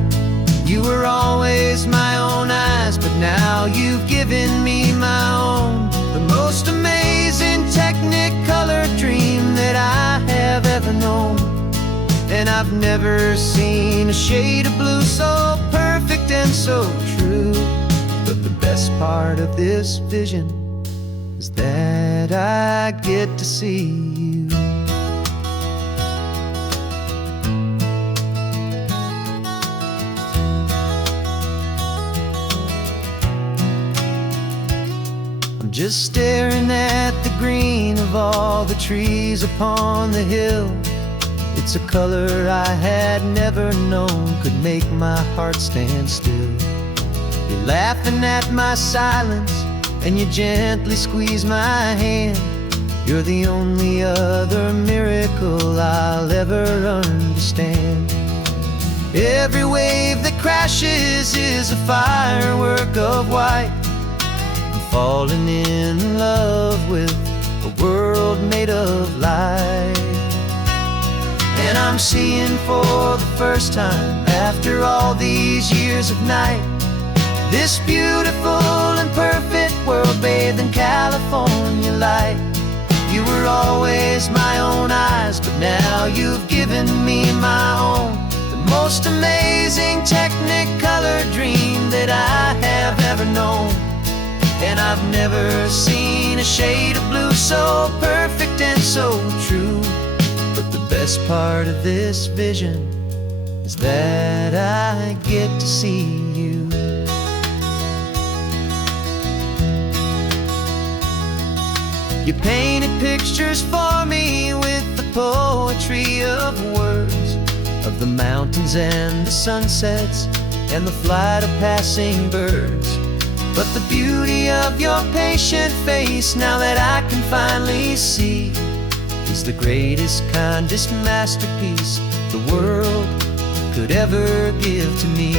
You were always my own eyes, but now you've given me my own. The most amazing technicolor dream that I have ever known. And I've never seen a shade of blue so perfect and so true. But the best part of this vision is that I get to see you. I'm just staring at the green of all the trees upon the hill. It's a color I had never known could make my heart stand still. You're laughing at my silence, and you gently squeeze my hand. You're the only other miracle I'll ever understand. Every wave that crashes is a firework of white. I'm falling in love with a world made of light. And I'm seeing for the first time, after all these years of night, this beautiful and perfect world bathed in California light. You were always my own eyes, but now you've given me my own. The most amazing technicolor dream that I have ever known. And I've never seen a shade of blue so perfect and so true. But the best part of this vision is that I get to see you. You painted pictures for me with the poetry of words, of the mountains and the sunsets and the flight of passing birds. But the beauty of your patient face, now that I can finally see, is the greatest, kindest masterpiece the world could ever give to me.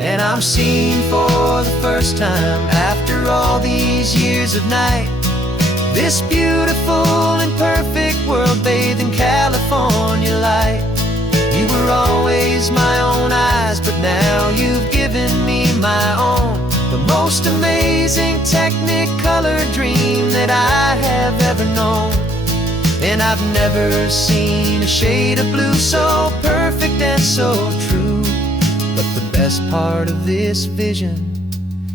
And I'm seeing for the first time, after all these years of night, this beautiful and perfect world bathed in California light. You were always my own eyes, but most amazing technicolor dream that I have ever known. And I've never seen a shade of blue so perfect and so true. But the best part of this vision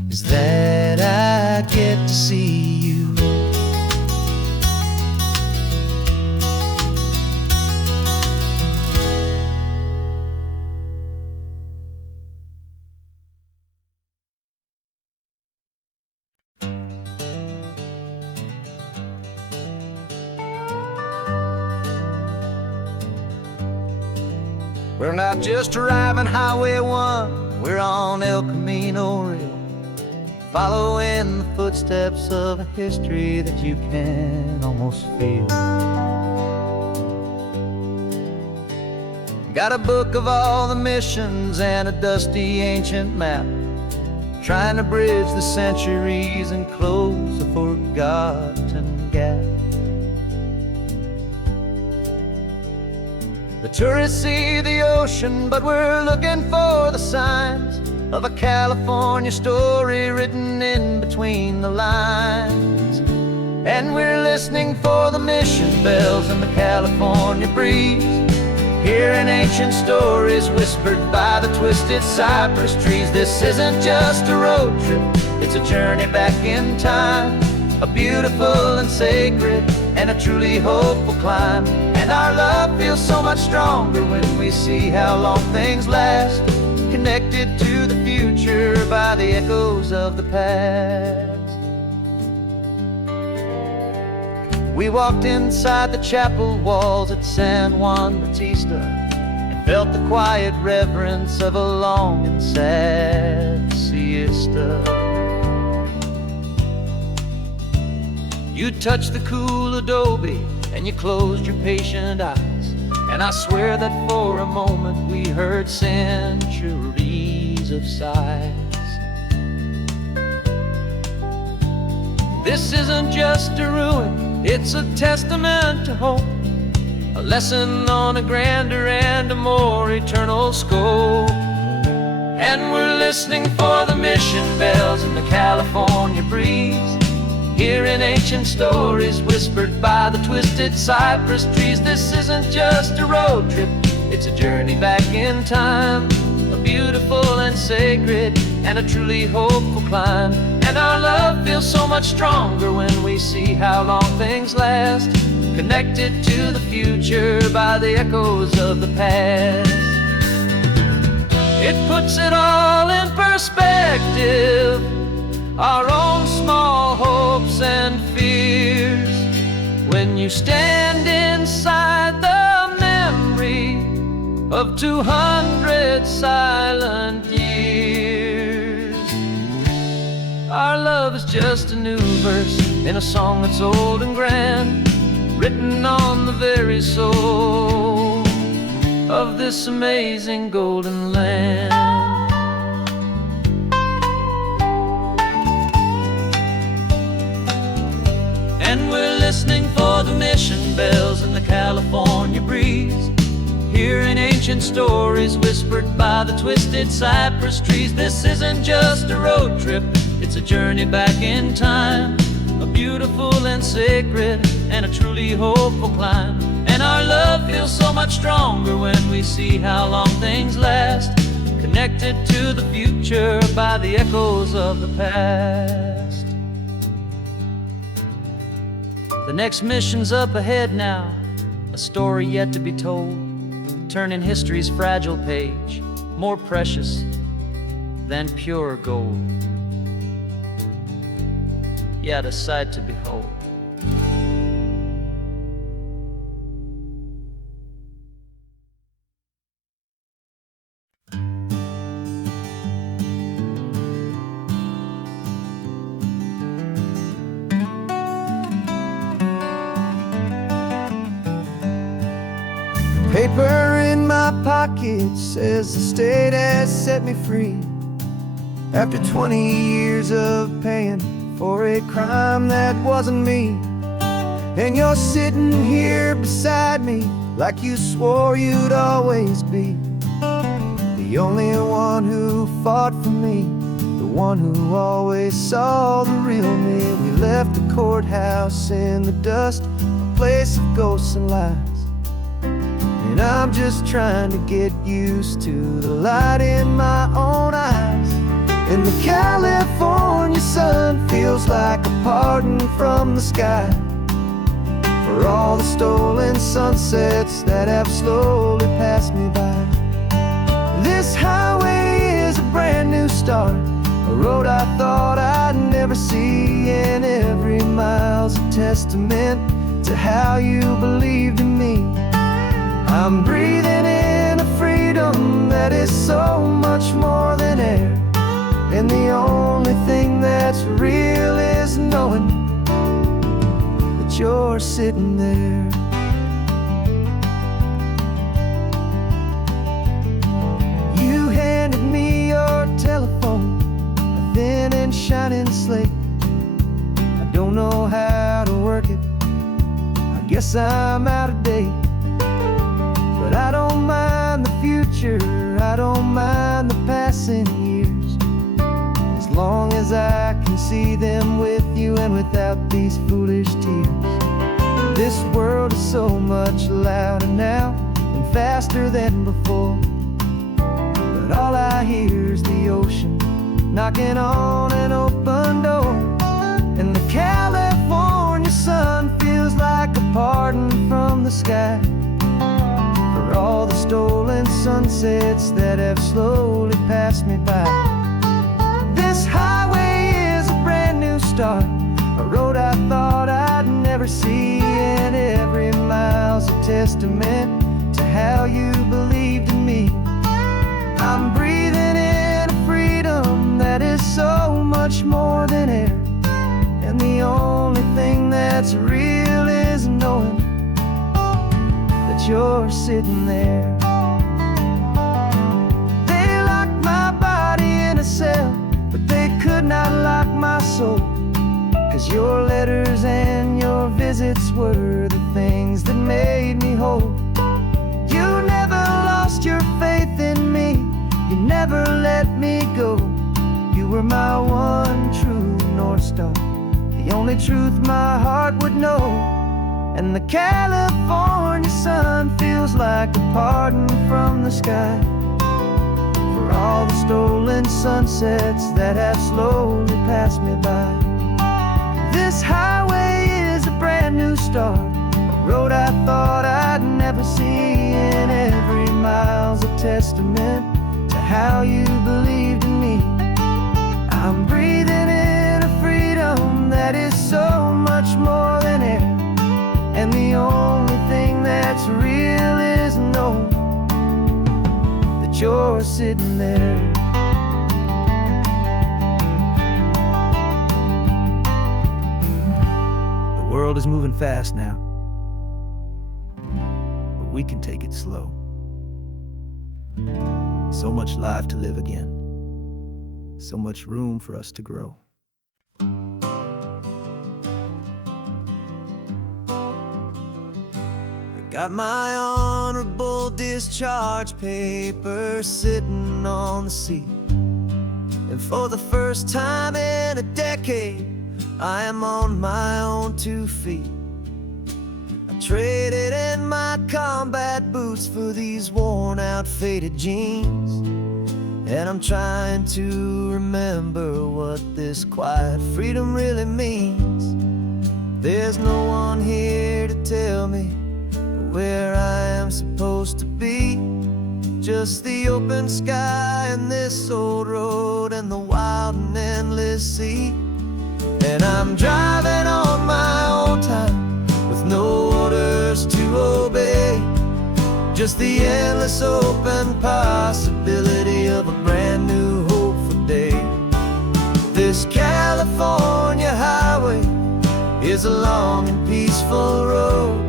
is that I get to see you. We're not just driving Highway 1, we're on El Camino Real, following the footsteps of a history that you can almost feel. Got a book of all the missions and a dusty ancient map, trying to bridge the centuries and close a forgotten gap. The tourists see the ocean, but we're looking for the signs of a California story written in between the lines. And we're listening for the mission bells and the California breeze, hearing ancient stories whispered by the twisted cypress trees. This isn't just a road trip, it's a journey back in time, a beautiful and sacred and a truly hopeful climb. And our love feels so much stronger when we see how long things last, connected to the future by the echoes of the past. We walked inside the chapel walls at San Juan Bautista and felt the quiet reverence of a long and sad siesta. You touched the cool adobe and you closed your patient eyes, and I swear that for a moment we heard centuries of sighs. This isn't just a ruin, it's a testament to hope, a lesson on a grander and a more eternal scope. And we're listening for the mission bells in the California breeze, hearing ancient stories whispered by the twisted cypress trees. This isn't just a road trip, it's a journey back in time, a beautiful and sacred and a truly hopeful climb. And our love feels so much stronger when we see how long things last, connected to the future by the echoes of the past. It puts it all in perspective, our own small hopes and fears, when you stand inside the memory of 200 silent years. Our love is just a new verse in a song that's old and grand, written on the very soul of this amazing golden land. And we're listening for the mission bells in the California breeze, hearing ancient stories whispered by the twisted cypress trees. This isn't just a road trip, it's a journey back in time, a beautiful and sacred and a truly hopeful climb. And our love feels so much stronger when we see how long things last, connected to the future by the echoes of the past. The next mission's up ahead now, a story yet to be told, turning history's fragile page more precious than pure gold. Yet a sight to behold. Paper in my pocket says the state has set me free, after 20 years of paying for a crime that wasn't me. And you're sitting here beside me like you swore you'd always be the only one who fought for me, the one who always saw the real me. We left the courthouse in the dust, a place of ghosts and lies. And I'm just trying to get used to the light in my own eyes. And the California sun feels like a pardon from the sky for all the stolen sunsets that have slowly passed me by. This highway is a brand new start, a road I thought I'd never see, and every mile's a testament to how you believed in me. I'm breathing in a freedom that is so much more than air, and the only thing that's real is knowing that you're sitting there. You handed me your telephone, a thin and shining slate. I don't know how to work it, I guess I'm out of date. But I don't mind the future, I don't mind the passing years, as long as I can see them with you and without these foolish tears. This world is so much louder now and faster than before, but all I hear is the ocean knocking on an open door. And the California sun feels like a pardon from the sky for all the stolen sunsets that have slowly passed me by. This highway is a brand new start, a road I thought I'd never see, and every mile's a testament to how you believed in me. I'm breathing in a freedom that is so much more than air, and the only thing that's real is knowing that you're sitting there. They locked my body in a cell, but they could not lock my soul, 'cause your letters and your visits were the things that made me whole. You never lost your faith in me, you never let me go. You were my one true North Star, the only truth my heart would know. And the California sun feels like a pardon from the sky for all the stolen sunsets that have slowly passed me by. This highway is a brand new start, a road I thought I'd never see, and every mile's a testament to how you believed in me. I'm breathing in a freedom that is so much more than air, and the only thing that's real is knowing that you're sitting there. The world is moving fast now, but we can take it slow. So much life to live again, so much room for us to grow. Got my honorable discharge paper sitting on the seat, and for the first time in a decade, I am on my own 2 feet. I traded in my combat boots for these worn out faded jeans, and I'm trying to remember what this quiet freedom really means. There's no one here to tell me where I am supposed to be, just the open sky and this old road and the wild and endless sea. And I'm driving on my own time with no orders to obey, just the endless open possibility of a brand new hopeful day. This California highway is a long and peaceful road,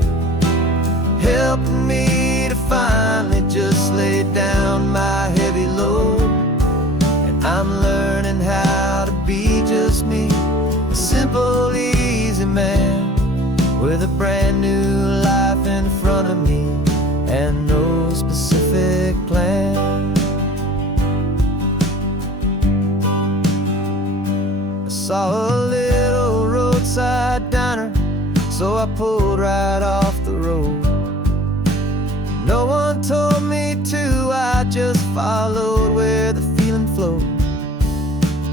helping me to finally just lay down my heavy load. And I'm learning how to be just me, a simple, easy man with a brand new life in front of me and no specific plan. saw a little roadside diner, so I pulled right off the road. No one told me to, I just followed where the feeling flowed.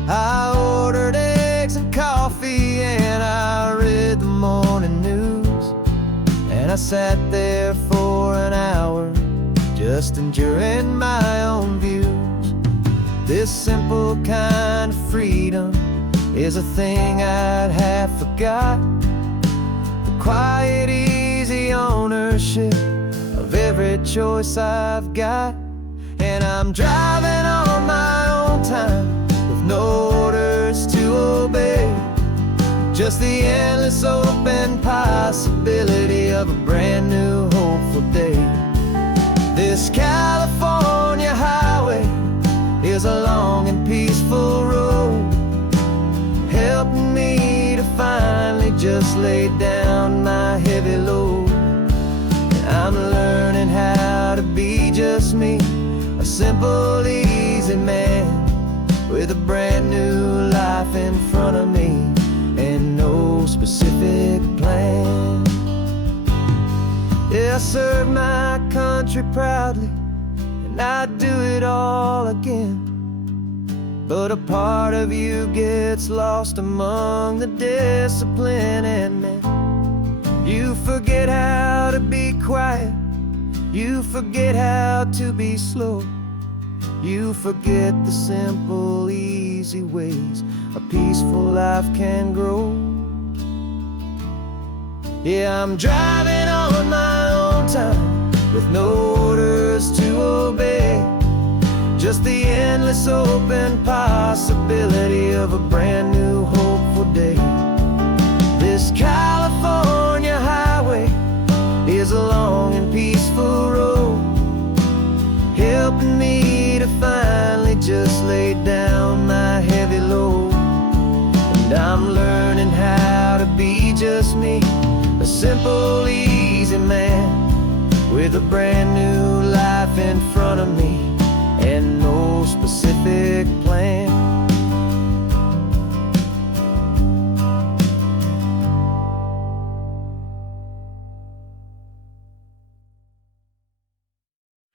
I ordered eggs and coffee and I read the morning news. And I sat there for an hour, just enjoying my own views. This simple kind of freedom is a thing I'd have forgot. The quiet, easy ownership of every choice I've got. And I'm driving on my own time with no orders to obey, just the endless open possibility of a brand new hopeful day. This California highway is a long and peaceful road, helping me to finally just lay down my heavy load. And I'm learning how to be just me, a simple, easy man with a brand new life in front of me and no specific plan. Yeah, I serve my country proudly and I'd do it all again. But a part of you gets lost among the discipline, and then you forget how to be quiet, you forget how to be slow, you forget the simple, easy ways a peaceful life can grow. Yeah, I'm driving on my own time with no orders to obey, just the endless open possibility of a brand new hopeful day. This California highway is a long and peaceful road, helping me to finally just lay down my heavy load. And I'm learning how to be just me, a simple, easy man with a brand new life in front of me